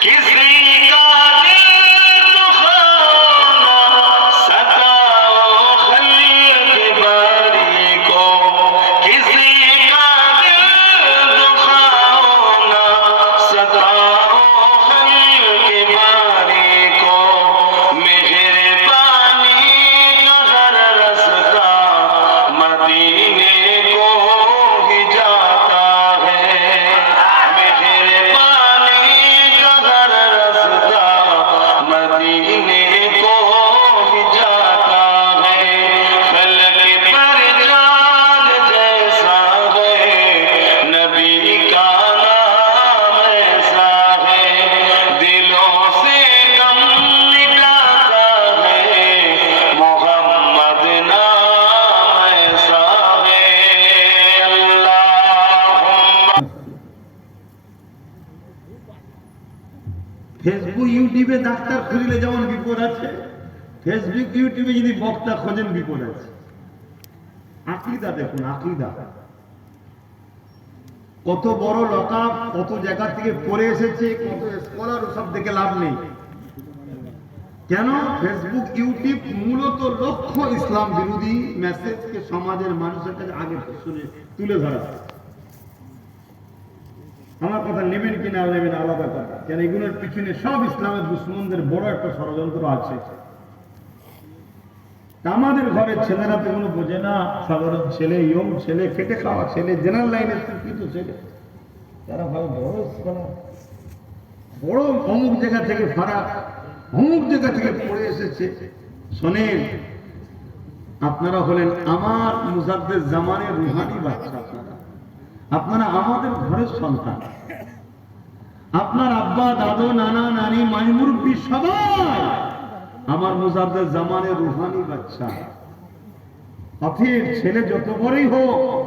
Que zica! Facebook ইউটিউবে doctor খুঁজলে যেমন বিপদ আছে ফেসবুক ইউটিউবে যদি বক্তা খোঁজেন, বিপদ আছে। আকিদা দেখুন, আকিদা। কত বড় লকাব কত জায়গা থেকে পড়ে এসেছে, কত স্কলার সব দেখে লাভ নেই। কেন? ফেসবুক ইউটিউব মূলত লক্ষ্য ইসলাম বিরোধী মেসেজকে সমাজের মানুষের কাছে আগে তুলে ধরা। আমার কথা নেবেন কি না নেবেন আলাদা কথা। কেন এগুলোর পিছনে সব ইসলামের দুশ্মনদের বড় একটা ষড়যন্ত্র আছে। আমাদের ঘরের ছেলেরা তো এগুলো বোঝে না। সাধারণ ছেলে, ইয়ং ছেলে, খেটে খাওয়া ছেলে, জেনারেল লাইনের শিক্ষিত ছেলে। তারা ভাবে বড় স্কলার বড় অমুক জায়গা থেকে ফারাক অমুক জায়গা থেকে পড়ে এসেছে। শোনেন, আপনারা হলেন আমার মুসাদ্দের জামানের রুহানি বাচ্চা আপনারা। আপনারা আমাদের ঘরের সন্তান। আপনার আব্বা, দাদু, নানা, নানি, মাই মুরব্বী সবাই আমার মুজাদ্দের জামানের রুহানি বাচ্চা। অথির ছেলে যত বড়ই হোক